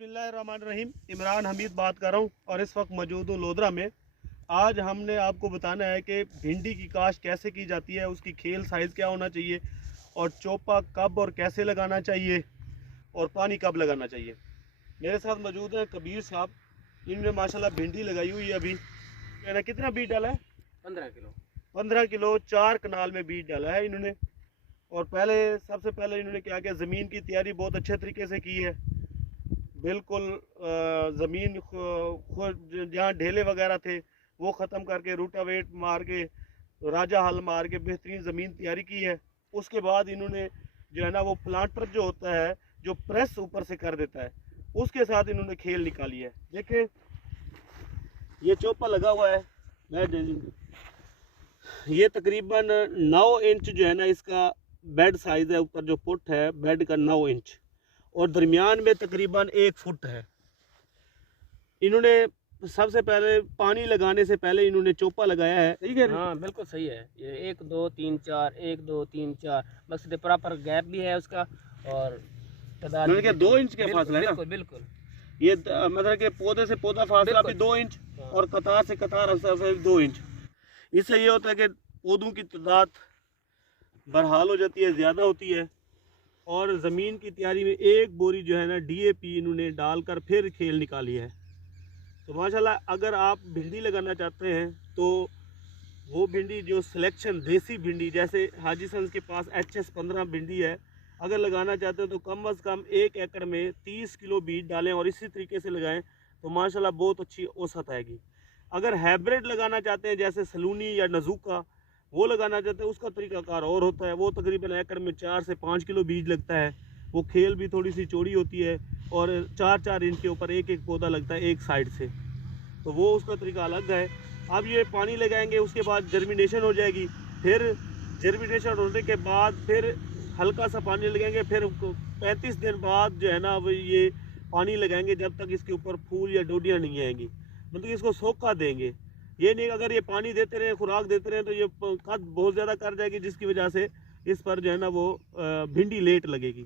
बिस्मिल्लाहिर्रहमानिर्रहीम। इमरान हमीद बात कर रहा हूँ और इस वक्त मौजूद हूँ लोधरा में। आज हमने आपको बताना है कि भिंडी की काश्त कैसे की जाती है, उसकी खेल साइज़ क्या होना चाहिए और चोपा कब और कैसे लगाना चाहिए और पानी कब लगाना चाहिए। मेरे साथ मौजूद हैं कबीर साहब। इन्होंने माशाल्लाह भिंडी लगाई हुई है। अभी मैंने कितना बीज डाला है? 15 किलो। 15 किलो 4 कनाल में बीज डाला है इन्होंने। और सबसे पहले इन्होंने क्या किया, ज़मीन की तैयारी बहुत अच्छे तरीके से की है। बिल्कुल ज़मीन जहाँ ढेले वगैरह थे वो ख़त्म करके रूटावेट मार के राजा हल मार के बेहतरीन ज़मीन तैयारी की है। उसके बाद इन्होंने जो है ना वो प्लांटर जो होता है जो प्रेस ऊपर से कर देता है, उसके साथ इन्होंने खेल निकाली है। देखें ये चोपा लगा हुआ है, ये तकरीबन 9 इंच जो है ना इसका बेड साइज़ है। ऊपर जो पुट है बेड का 9 इंच और दरमियान में तकरीबन 1 फुट है। इन्होंने सबसे पहले पानी लगाने से पहले इन्होंने चोपा लगाया है। ठीक है, हाँ बिल्कुल सही है। ये 1 2 3 4 1 2 3 4 बस प्रॉपर गैप भी है उसका और मतलब कि 2 इंच के फासला है ना। बिल्कुल बिल्कुल ये मतलब कि पौधे से पौधा फासला भी 2 इंच और कतार से कतार 2 इंच। इससे ये होता है कि पौधों की तादाद बरहाल हो जाती है, ज़्यादा होती है। और ज़मीन की तैयारी में एक बोरी जो है ना DAP इन्होंने डालकर फिर खेल निकाली है। तो माशाल्लाह अगर आप भिंडी लगाना चाहते हैं तो वो भिंडी जो सिलेक्शन देसी भिंडी, जैसे हाजी सन्स के पास HS15 भिंडी है, अगर लगाना चाहते हैं तो कम से कम 1 एकड़ में 30 किलो बीज डालें और इसी तरीके से लगाएं तो माशाल्लाह बहुत अच्छी औसत आएगी। अगर हाइब्रिड लगाना चाहते हैं जैसे सलूनी या नज़ूका वो लगाना चाहते हैं, उसका तरीकाकार और होता है। वो तकरीबन एकड़ में 4 से 5 किलो बीज लगता है। वो खेल भी थोड़ी सी चौड़ी होती है और 4-4 इंच के ऊपर एक पौधा लगता है एक साइड से, तो वो उसका तरीका अलग है। अब ये पानी लगाएंगे, उसके बाद जर्मिनेशन हो जाएगी। फिर जर्मिनेशन होने के बाद फिर हल्का सा पानी लगाएंगे। फिर 35 दिन बाद जो है ना वो ये पानी लगाएंगे जब तक इसके ऊपर फूल या डोडियाँ नहीं आएंगी। मतलब इसको सोखा देंगे। ये नहीं अगर ये पानी देते रहे, खुराक देते रहे तो ये कद बहुत ज़्यादा कर जाएगी, जिसकी वजह से इस पर जो है ना वो भिंडी लेट लगेगी।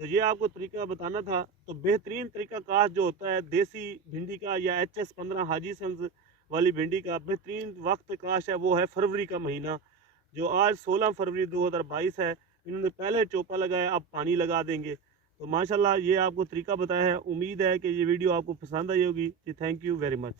तो ये आपको तरीका बताना था। तो बेहतरीन तरीका काश्त जो होता है देसी भिंडी का या HS15 हाजी सन्स वाली भिंडी का बेहतरीन वक्त काश्त है वो है फरवरी का महीना, जो आज 16 फरवरी 2022 है। इन्होंने पहले चोपा लगाया, अब पानी लगा देंगे। तो माशाल्लाह ये आपको तरीका बताया है। उम्मीद है कि ये वीडियो आपको पसंद आई होगी जी। Thank you very much.